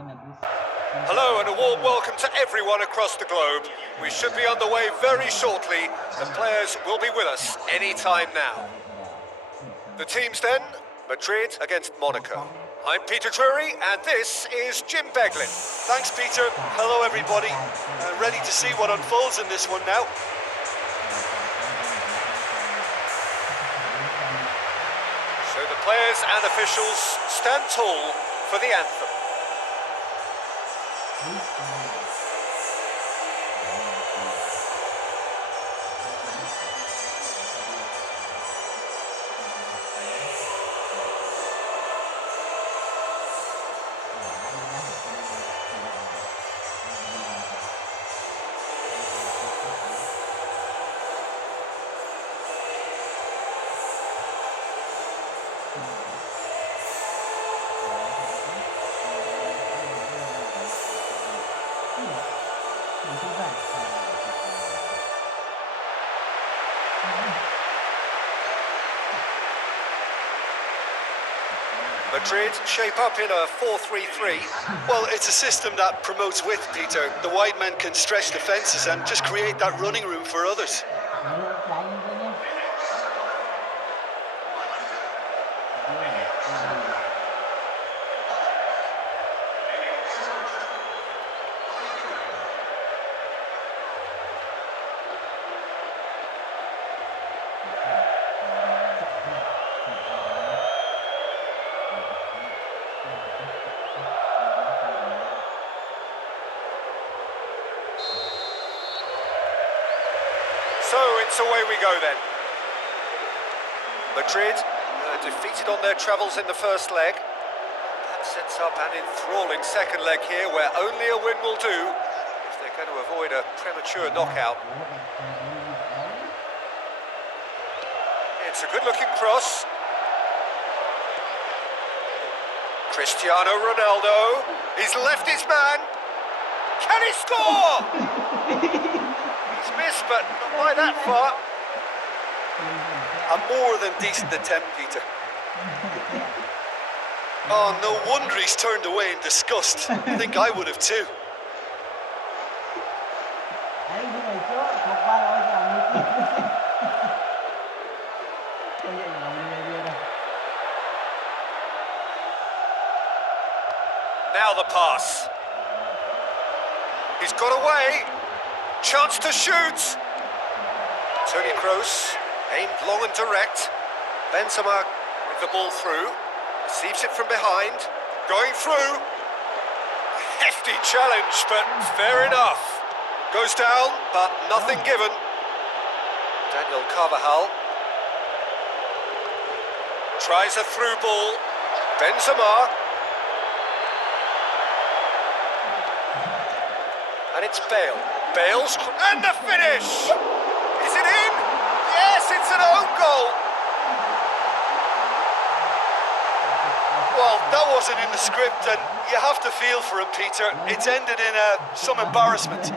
Hello and a warm welcome to everyone across the globe. We should be underway very shortly. The players will be with us any time now. The teams then, Madrid against Monaco. I'm Peter Drury and this is Jim Beglin. Thanks, Peter. Hello, everybody. Ready to see what unfolds in this one now. So the players and officials stand tall for the anthem. Madrid shape up in a 4-3-3. Well, it's a system that promotes width, Peter. The wide men can stretch defences and just create that running room for others. So it's away we go then. Madrid defeated on their travels in the first leg. That sets up an enthralling second leg here where only a win will do if they're going to avoid a premature knockout. It's a good-looking cross. Cristiano Ronaldo, he's left his man. Can he score? He's missed, but not by that far. A more than decent attempt, Peter. Oh, no wonder he's turned away in disgust. I think I would have too. Now the pass. He's got away. Chance to shoot. Toni Kroos, aimed long and direct. Benzema with the ball through. Receives it from behind. Going through. Hefty challenge, but fair enough. Goes down, but nothing given. Daniel Carvajal. Tries a through ball. Benzema. And it's Bale. Bale's and the finish! Is it in? Yes, it's an own goal. Well, that wasn't in the script, and you have to feel for him, Peter. It's ended in some embarrassment.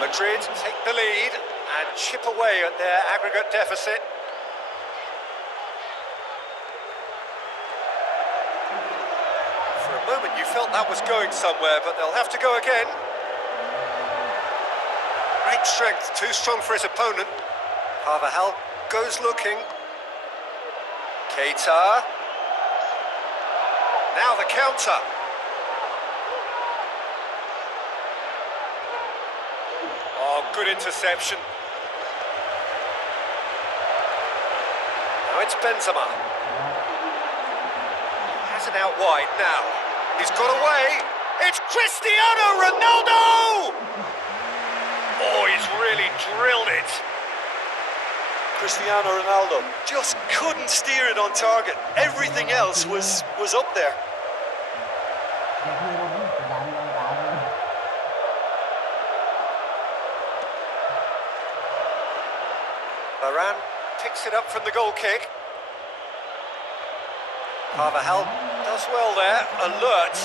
Madrid take the lead and chip away at their aggregate deficit. For a moment you felt that was going somewhere, but they'll have to go again. Great strength, too strong for his opponent. Carvajal goes looking. Keita. Now the counter. Oh, good interception. Now it's Benzema. Has it out wide now. He's got away. It's Cristiano Ronaldo! Oh, he's really drilled it. Cristiano Ronaldo just couldn't steer it on target. Everything else was up there. Varane picks it up from the goal kick. Carvajal does well there, alert.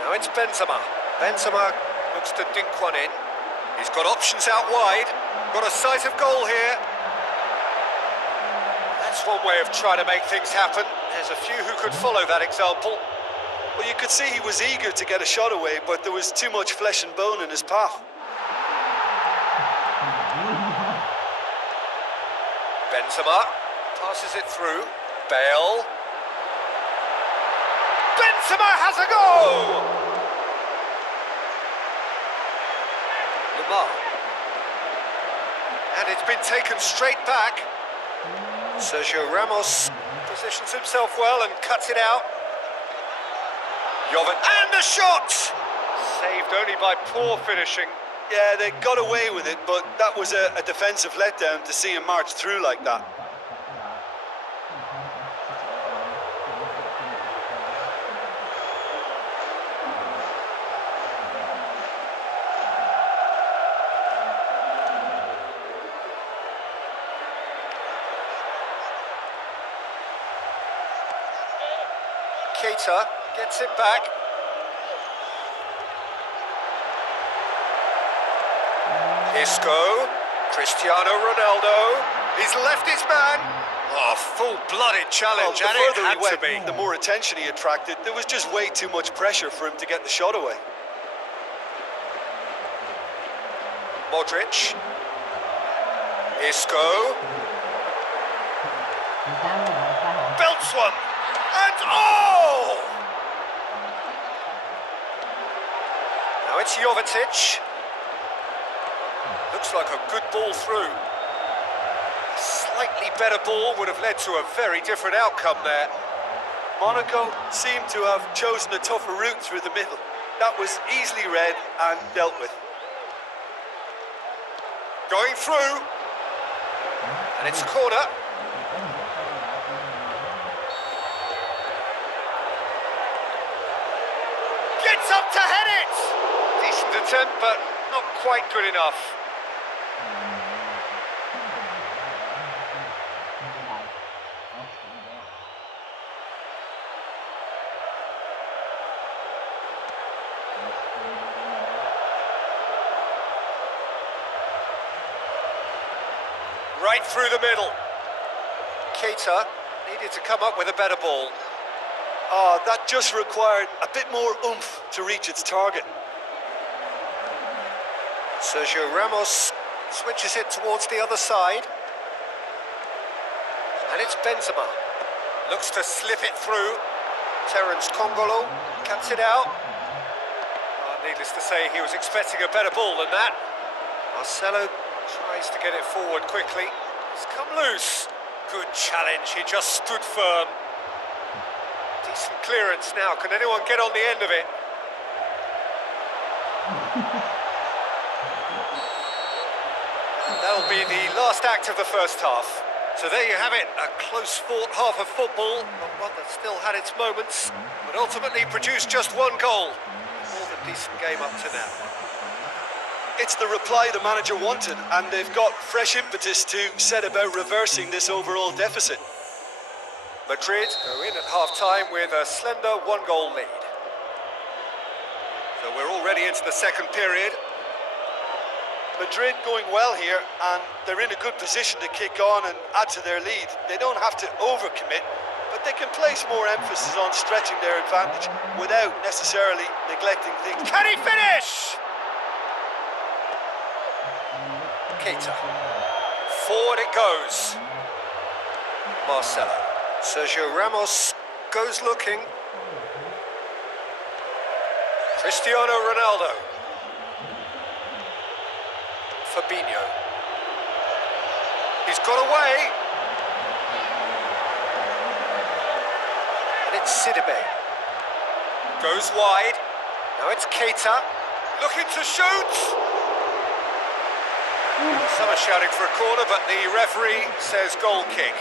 Now it's Benzema. Benzema looks to dink one in. He's got options out wide. Got a sight of goal here. That's one way of trying to make things happen. There's a few who could follow that example. Well, you could see he was eager to get a shot away, but there was too much flesh and bone in his path. Benzema passes it through. Bale. Benzema has a goal! Lamar. And it's been taken straight back. Sergio Ramos positions himself well and cuts it out. Jovan, and the shot! Saved only by poor finishing. Yeah, they got away with it, but that was a defensive letdown to see him march through like that. Keita gets it back. Isco, Cristiano Ronaldo, he's left his man. Oh, full-blooded challenge, Well, and the it further had he went, to be. the more attention he attracted. There was just way too much pressure for him to get the shot away. Modric. Isco. Belts one. And oh! Now it's Jovetic. Looks like a good ball through. A slightly better ball would have led to a very different outcome there. Monaco seemed to have chosen a tougher route through the middle. That was easily read and dealt with. Going through. And it's a corner. Gets up to head it! Decent attempt, but not quite good enough. Right through the middle. Keita needed to come up with a better ball. Oh, that just required a bit more oomph to reach its target. Sergio Ramos switches it towards the other side. And it's Benzema. Looks to slip it through. Terence Kongolo cuts it out. Needless to say, he was expecting a better ball than that. Marcelo tries to get it forward quickly. It's come loose. Good challenge, he just stood firm. Decent clearance now. Can anyone get on the end of it? And that'll be the last act of the first half. So there you have it, a close-fought half of football, but one that still had its moments, but ultimately produced just one goal. More than decent game up to now. It's the reply the manager wanted, and they've got fresh impetus to set about reversing this overall deficit. Madrid go in at half-time with a slender one-goal lead. So we're already into the second period. Madrid going well here, and they're in a good position to kick on and add to their lead. They don't have to overcommit, but they can place more emphasis on stretching their advantage without necessarily neglecting things. Can he finish? Keita. Forward it goes. Marcelo. Sergio Ramos goes looking. Cristiano Ronaldo. Fabinho. He's got away. And it's Sidibe. Goes wide. Now it's Keita. Looking to shoot. Some are shouting for a corner, but the referee says goal kick.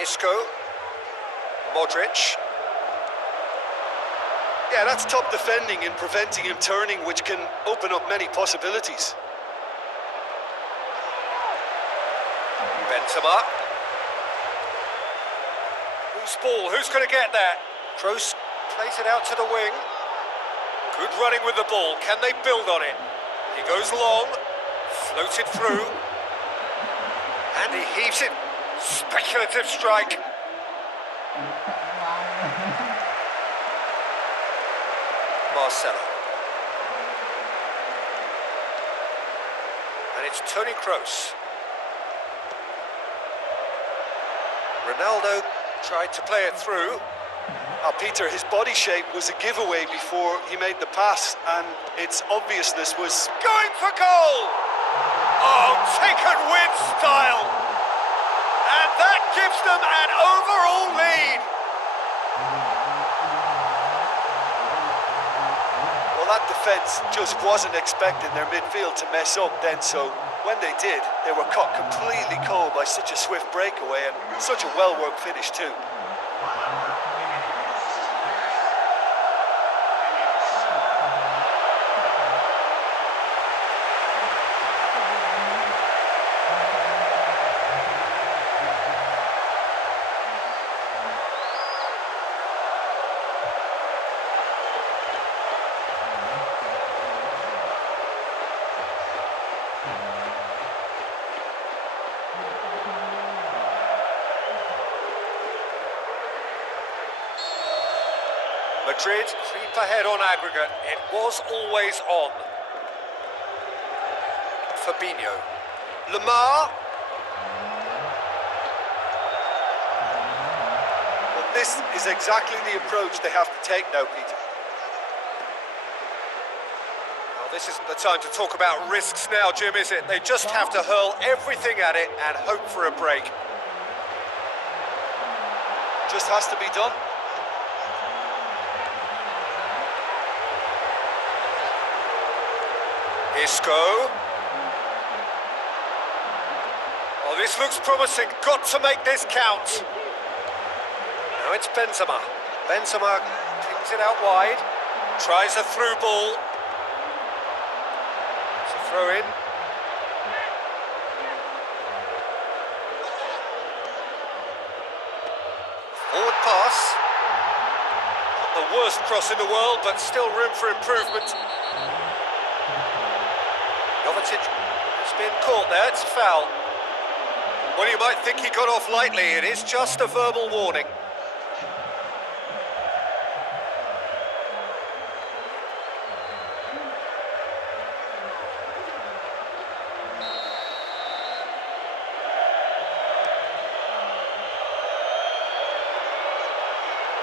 Isco, Modric. Yeah, that's top defending and preventing him turning, which can open up many possibilities. Benzema. Who's ball? Who's going to get that? Kroos plays it out to the wing. Good running with the ball. Can they build on it? He goes long, floated through, and he heaves it. Speculative strike. Marcelo. And it's Toni Kroos. Ronaldo tried to play it through. Peter, his body shape was a giveaway before he made the pass, and its obviousness was... Going for goal! Oh, taken with style! And that gives them an overall lead! Well, that defence just wasn't expecting their midfield to mess up then, so when they did, they were caught completely cold by such a swift breakaway and such a well-worked finish too. Madrid creep ahead on aggregate. It was always on. Fabinho. Lamar. Well, this is exactly the approach they have to take now, Peter. Well, this isn't the time to talk about risks now, Jim, is it? They just have to hurl everything at it and hope for a break. Just has to be done. Isco. Oh, this looks promising. Got to make this count. Now it's Benzema. Benzema kicks it out wide. Tries a through ball. It's a throw in. Forward pass. Not the worst cross in the world, but still room for improvement. Jovetic has been caught there, it's a foul. Well, you might think he got off lightly, it is just a verbal warning.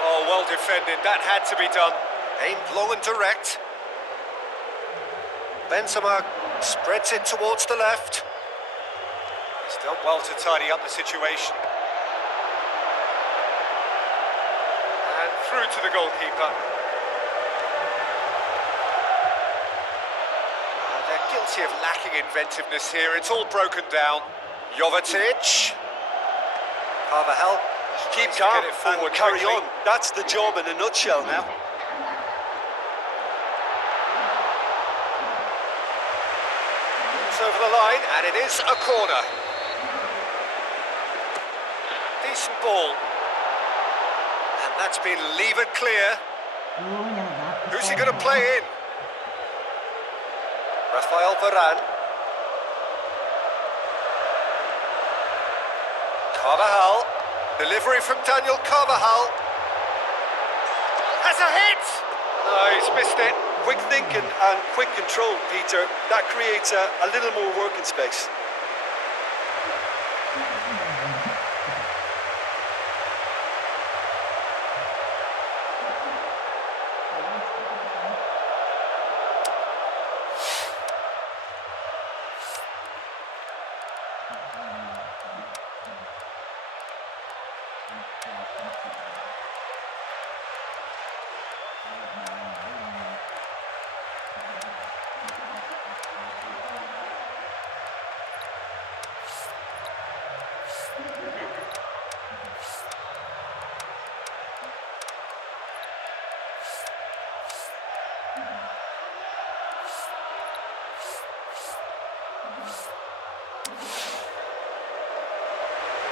Oh, well defended, that had to be done. Aimed long and direct. Benzema spreads it towards the left. He's done well to tidy up the situation. And through to the goalkeeper. They're guilty of lacking inventiveness here. It's all broken down. Jovetic. Carvajal. Keep calm and carry on. That's the job in a nutshell now. Over the line, and it is a corner. Decent ball. And that's been levered clear. Who's he going to play in? Rafael Varane. Carvajal. Delivery from Daniel Carvajal. Has a hit! No, he's missed it. Quick thinking and quick control, Peter. That creates a little more working space.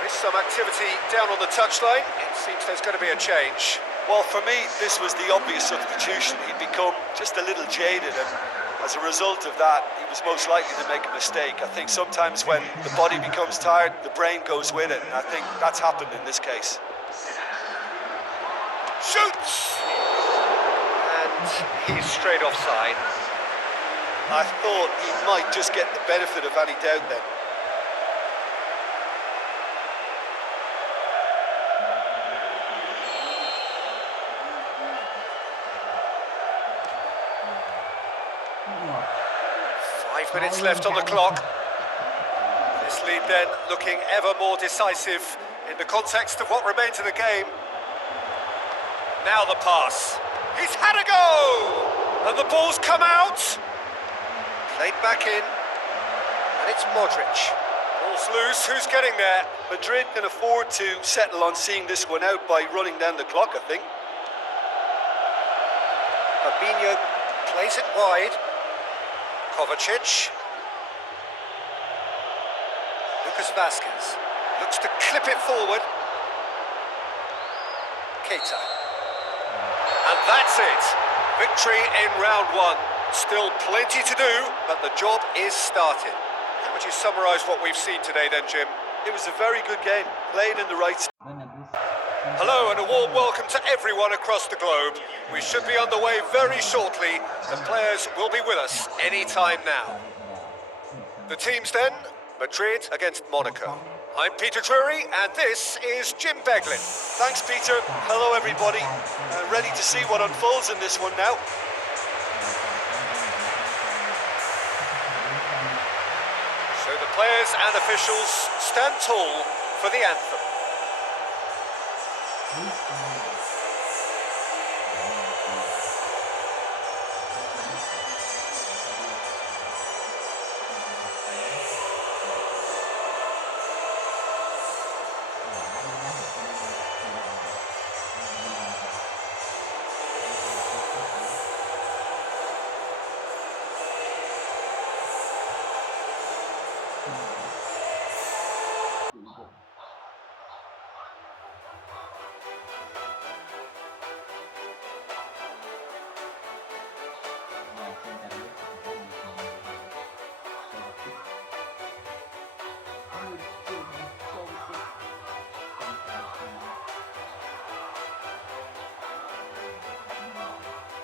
There is some activity down on the touchline. It seems there's going to be a change. Well, for me, this was the obvious substitution. He'd become just a little jaded, and as a result of that, he was most likely to make a mistake. I think sometimes when the body becomes tired, the brain goes with it, and I think that's happened in this case. Shoots! And he's straight offside. I thought he might just get the benefit of any doubt then. Five minutes left on the clock. This lead then looking ever more decisive in the context of what remains of the game. Now the pass. He's had a go! And the ball's come out. Played back in. And it's Modric. Ball's loose, who's getting there? Madrid can afford to settle on seeing this one out by running down the clock, I think. Fabinho plays it wide. Kovacic. Lucas Vazquez looks to clip it forward. Keita. And that's it. Victory in round one. Still plenty to do, but the job is started. How would you summarise what we've seen today then, Jim? It was a very good game, playing in the right spot. Hello and a warm welcome to everyone across the globe. We should be underway very shortly. The players will be with us any time now. The teams then, Madrid against Monaco. I'm Peter Drury and this is Jim Beglin. Thanks, Peter. Hello, everybody. Ready to see what unfolds in this one now. So the players and officials stand tall for the anthem.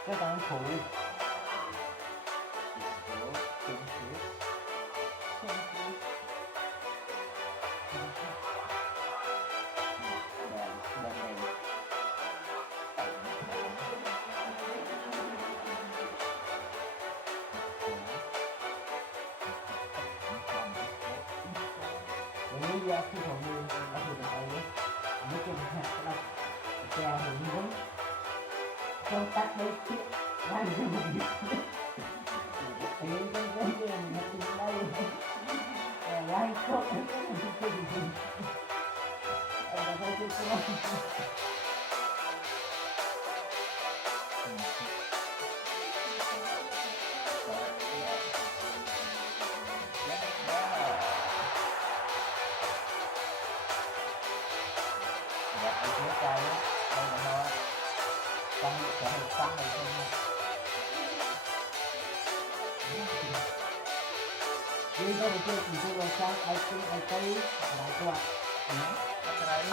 Các bạn thủ lý do khi mọi người ở hiện tại nói chung là trà thì như vậy không tắt đấy chứ đang như một việc thì cái vấn đề mình tìm đây lại không cái gì là phải chứ không đây là nó tăng sẽ hơi tăng này thôi nha. Đi có được chưa? Mình chưa làm sao? Ai thấy lại các bạn. Cái này.